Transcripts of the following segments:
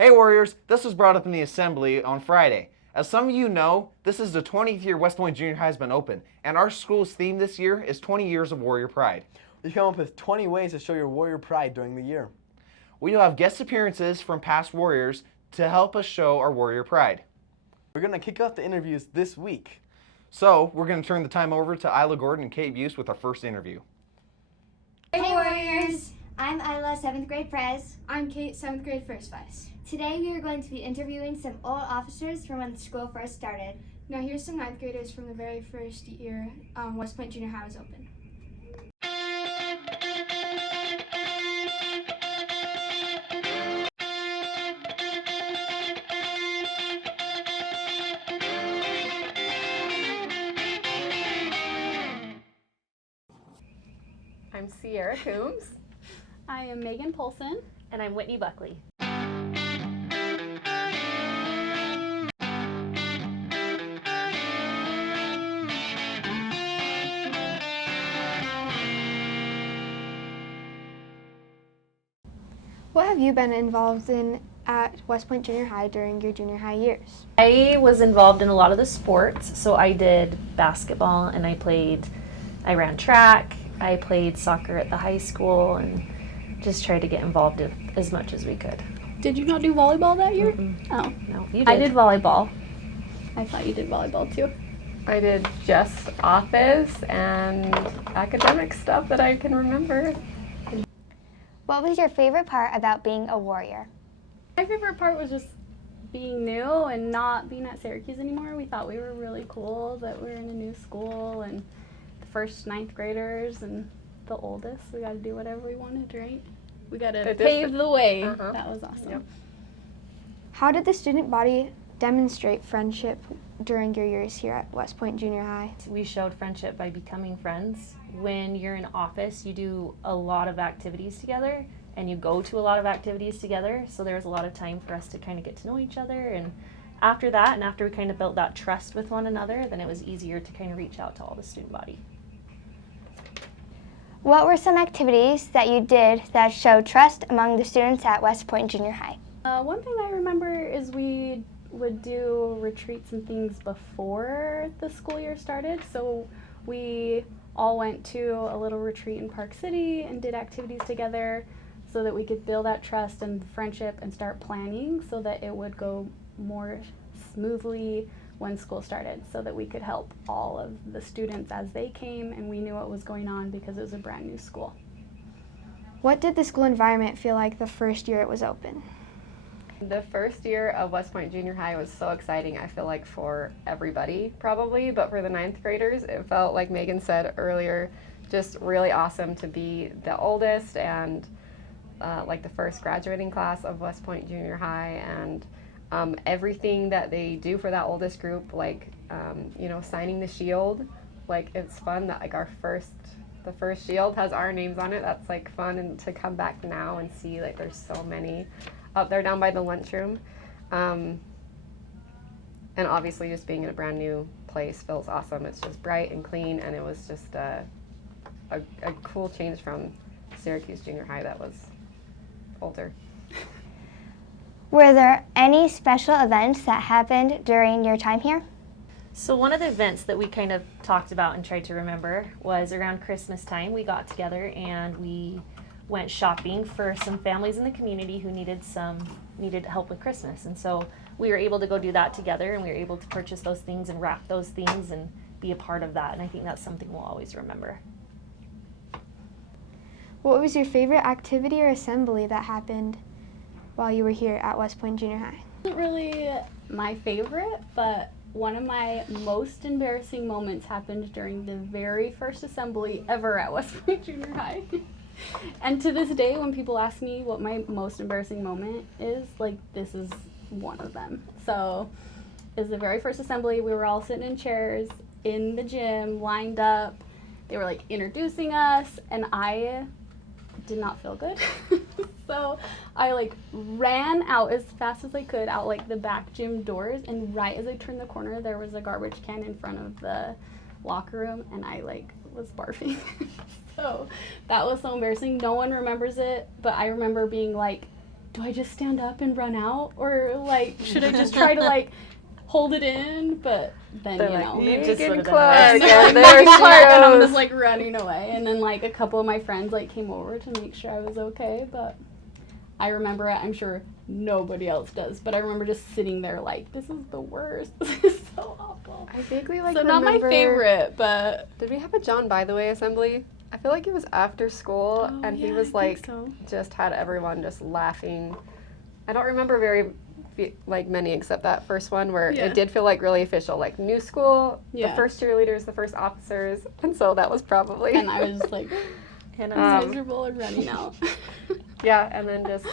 Hey Warriors, this was brought up in the assembly on Friday. As some of you know, this is the 20th year West Point Junior High has been open, and our school's theme this year is 20 years of Warrior Pride. We've come up with 20 ways to show your Warrior Pride during the year. We will have guest appearances from past Warriors to help us show our Warrior Pride. We're going to kick off the interviews this week. So, we're going to turn the time over to Isla Gordon and Kate Buse with our first interview. Hey Warriors! I'm Isla, 7th grade Prez. I'm Kate, 7th grade First Vice. Today we are going to be interviewing some old officers from when the school first started. Now here's some 9th graders from the very first year West Point Junior High was open. I'm Sierra Coombs. I am Megan Polson. And I'm Whitney Buckley. What have you been involved in at West Point Junior High during your junior high years? I was involved in a lot of the sports. So I did basketball and I ran track. I played soccer at the high school and just tried to get involved in as much as we could. Did you not do volleyball that year? Oh. No, you did. I did volleyball. I thought you did volleyball too. I did just office and academic stuff that I can remember. What was your favorite part about being a warrior? My favorite part was just being new and not being at Syracuse anymore. We thought we were really cool that we were in a new school and the first 9th graders and the oldest. We got to do whatever we wanted, right? We got to pave the way. That was awesome. Yep. How did the student body demonstrate friendship during your years here at West Point Junior High? We showed friendship by becoming friends. When you're in office, you do a lot of activities together and you go to a lot of activities together. So there was a lot of time for us to kind of get to know each other. And after that, and after we kind of built that trust with one another, then it was easier to kind of reach out to all the student body. What were some activities that you did that showed trust among the students at West Point Junior High? One thing I remember is we would do retreats and things before the school year started. So we all went to a little retreat in Park City and did activities together so that we could build that trust and friendship and start planning so that it would go more smoothly when school started, so that we could help all of the students as they came and we knew what was going on because it was a brand new school. What did the school environment feel like the first year it was open? The first year of West Point Junior High was so exciting, I feel like, for everybody probably, but for the 9th graders, it felt, like Megan said earlier, just really awesome to be the oldest and like the first graduating class of West Point Junior High, and everything that they do for that oldest group, like signing the shield, like it's fun that like the first shield has our names on it. That's like fun, and to come back now and see like there's so many up there down by the lunchroom, and obviously just being in a brand new place feels awesome. It's just bright and clean, and it was just a cool change from Syracuse Junior High that was older. Were there any special events that happened during your time here? So one of the events that we kind of talked about and tried to remember was around Christmas time. We got together and we went shopping for some families in the community who needed help with Christmas. And so we were able to go do that together, and we were able to purchase those things and wrap those things and be a part of that. And I think that's something we'll always remember. What was your favorite activity or assembly that happened while you were here at West Point Junior High? It wasn't really my favorite, but one of my most embarrassing moments happened during the very first assembly ever at West Point Junior High. And to this day, when people ask me what my most embarrassing moment is, like, this is one of them. So it was the very first assembly. We were all sitting in chairs in the gym, lined up. They were like introducing us, and I did not feel good. So I like ran out as fast as I could out like the back gym doors, and right as I turned the corner there was a garbage can in front of the locker room, and I like was barfing. So that was so embarrassing. No one remembers it, but I remember being like do I just stand up and run out, or like should I just try to like hold it in? But then They're you like, know. "You just would've done Clark, that." And yeah, then, there like, she Clark, and I'm goes. just like running away, and then like a couple of my friends like came over to make sure I was okay, but I remember it. I'm sure nobody else does, but I remember just sitting there like, this is the worst. This is so awful. I vaguely like So not my remember- favorite, but Did we have a John by the way assembly? I feel like it was after school, and he was like just had everyone just laughing. I don't remember like many except that first one where Yeah. it did feel like really official, like new school, Yeah. the first cheerleaders, the first officers, and so that was probably. and I was like And miserable and running out. Yeah, and then just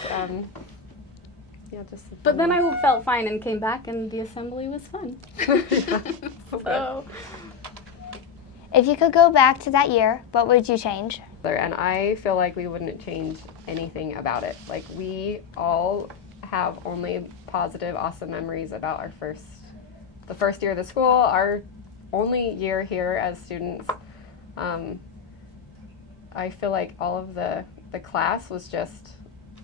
just. But then I felt fine and came back, and the assembly was fun. So If you could go back to that year, what would you change? And I feel like we wouldn't change anything about it. Like we all have only positive, awesome memories about the first year of the school, our only year here as students. I feel like all of the class was just,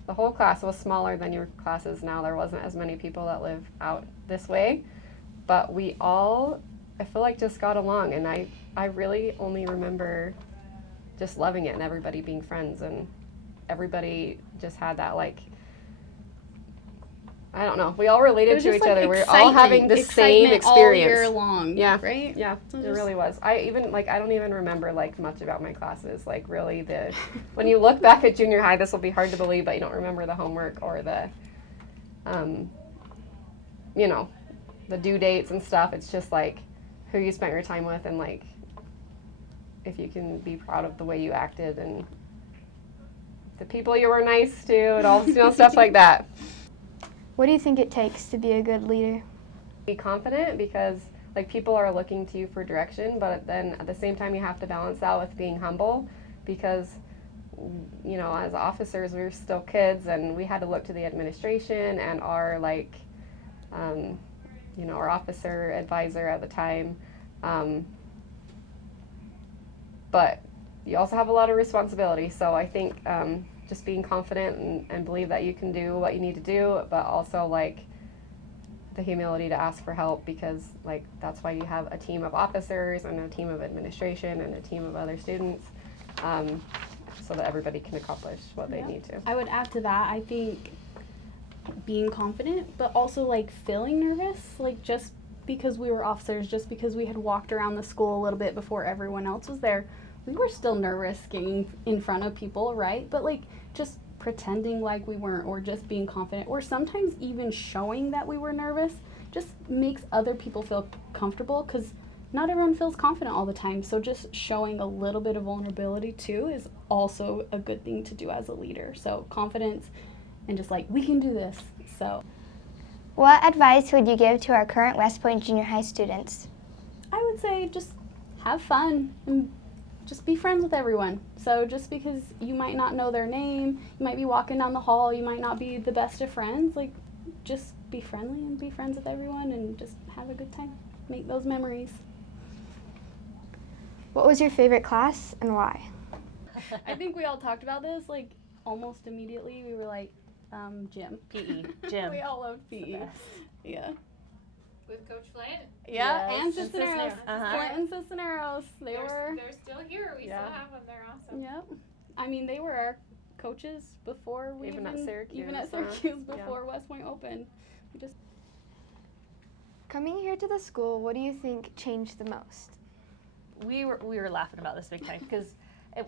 the whole class was smaller than your classes now. There wasn't as many people that live out this way, but we all, I feel like, just got along, and I really only remember just loving it and everybody being friends, and everybody just had that, like, I don't know, we all related to each other. We're all having the same experience all year long. Yeah. Right? Yeah, So it just- really was. I don't even remember like much about my classes. Like really when you look back at junior high, this will be hard to believe, but you don't remember the homework or the the due dates and stuff. It's just like who you spent your time with, and like if you can be proud of the way you acted and the people you were nice to and all stuff like that. What do you think it takes to be a good leader? Be confident, because like people are looking to you for direction, but then at the same time you have to balance that with being humble, because as officers we were still kids, and we had to look to the administration and our our officer advisor at the time, but you also have a lot of responsibility. So I think just being confident and believe that you can do what you need to do, but also like the humility to ask for help, because like that's why you have a team of officers and a team of administration and a team of other students, so that everybody can accomplish what they need to. I would add to that, I think being confident, but also like feeling nervous, like just because we were officers, just because we had walked around the school a little bit before everyone else was there, we were still nervous getting in front of people, right? But like just pretending like we weren't, or just being confident, or sometimes even showing that we were nervous, just makes other people feel comfortable, because not everyone feels confident all the time. So just showing a little bit of vulnerability too is also a good thing to do as a leader. So confidence and just like, we can do this. So What advice would you give to our current West Point Junior High students? I would say just have fun and just be friends with everyone. So just because you might not know their name, you might be walking down the hall, you might not be the best of friends, like just be friendly and be friends with everyone and just have a good time. Make those memories. What was your favorite class and why? I think we all talked about this like almost immediately. We were like, gym. PE, gym. We all loved PE. best. Yeah. With Coach Flint. Yeah, Yes, and and Cisneros. Cisneros. Uh-huh. Flint and Cisneros. They're still here. We still have them. They're awesome. Yep. I mean, they were our coaches before we Even at Syracuse, even at huh? Syracuse Yeah. before West Point opened. We just Coming here to the school, what do you think changed the most? We were laughing about this big time, because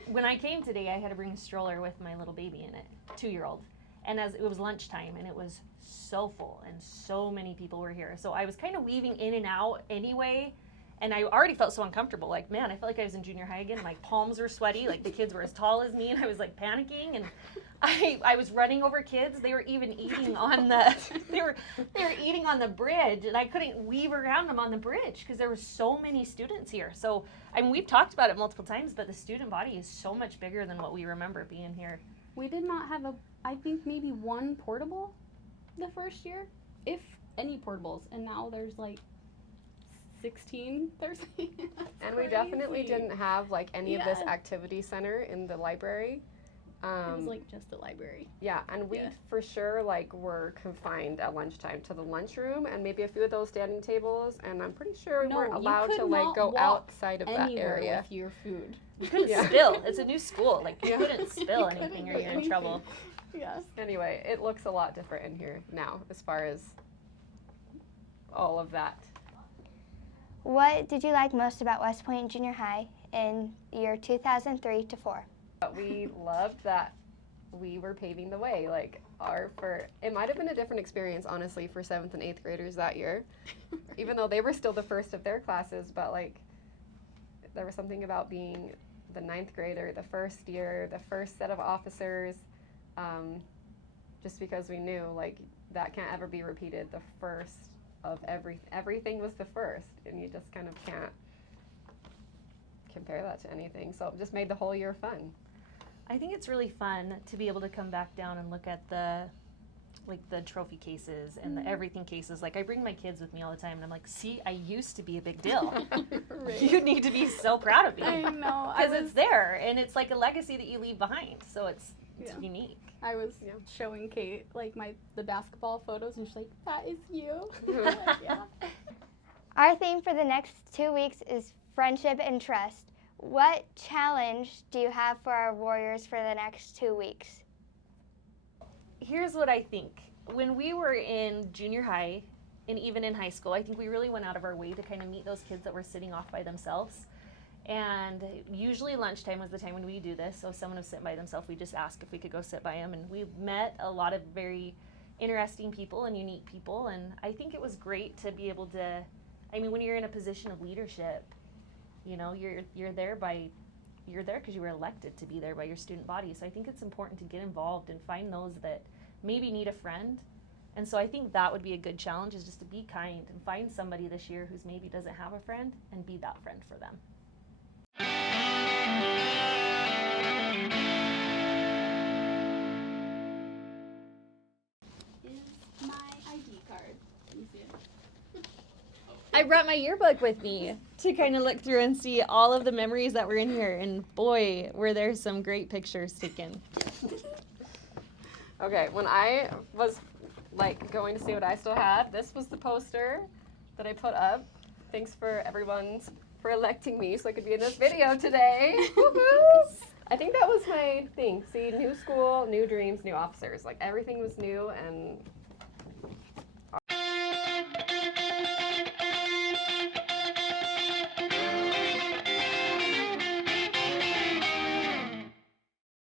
when I came today, I had to bring a stroller with my little baby in it, 2-year-old, and as it was lunchtime, and it was so full, and so many people were here. So I was kind of weaving in and out anyway, and I already felt so uncomfortable. Like, man, I felt like I was in junior high again. My palms were sweaty. Like the kids were as tall as me, and I was like panicking, and I was running over kids. They were even eating on the they were eating on the bridge, and I couldn't weave around them on the bridge because there were so many students here. So I mean, we've talked about it multiple times, but the student body is so much bigger than what we remember being here. we did not have I think maybe one portable the first year, if any portables, and now there's like 16, 13. And we definitely Crazy. didn't have like any of this Yeah. activity center in the library. It was like just the library. Yeah, and we Yeah. for sure like were confined at lunchtime to the lunchroom and maybe a few of those standing tables, and I'm pretty sure we No, weren't you allowed could to like not go walk outside of that Anywhere area. with your food. You couldn't Yeah. spill. It's a new school. Like you Yeah. couldn't spill You anything or couldn't you're do in trouble. Yes. Anyway, it looks a lot different in here now as far as all of that. What did you like most about West Point Junior High in year 2003 to 4? But we loved that we were paving the way. Like it might have been a different experience, honestly, for 7th and 8th graders that year, even though they were still the first of their classes. But like, there was something about being the 9th grader, the first year, the first set of officers, just because we knew like that can't ever be repeated. The first of everything was the first, and you just kind of can't compare that to anything. So it just made the whole year fun. I think it's really fun to be able to come back down and look at the trophy cases and the everything cases. Like I bring my kids with me all the time and I'm like, see, I used to be a big deal. Right. You need to be so proud of me. I know. Because it's there and it's like a legacy that you leave behind. So it's Yeah. unique. I was Yeah. showing Kate like the basketball photos, and she's like, "That is you." I'm like, yeah. Our theme for the next 2 weeks is friendship and trust. What challenge do you have for our Warriors for the next 2 weeks? Here's what I think. When we were in junior high and even in high school, I think we really went out of our way to kind of meet those kids that were sitting off by themselves. And usually lunchtime was the time when we do this. So if someone was sitting by themselves, we just ask if we could go sit by them. And we met a lot of very interesting people and unique people. And I think it was great to be able to, I mean, when you're in a position of leadership, you know, you're there because you were elected to be there by your student body. So I think it's important to get involved and find those that maybe need a friend. And so I think that would be a good challenge, is just to be kind and find somebody this year who's maybe doesn't have a friend and be that friend for them. Is my ID card. Let me see it. I brought my yearbook with me to kind of look through and see all of the memories that were in here. And boy, were there some great pictures taken. Okay, when I was like going to see what I still had, this was the poster that I put up. Thanks for for electing me so I could be in this video today. Woohoo! I think that was my thing. See, new school, new dreams, new officers. Like everything was new, and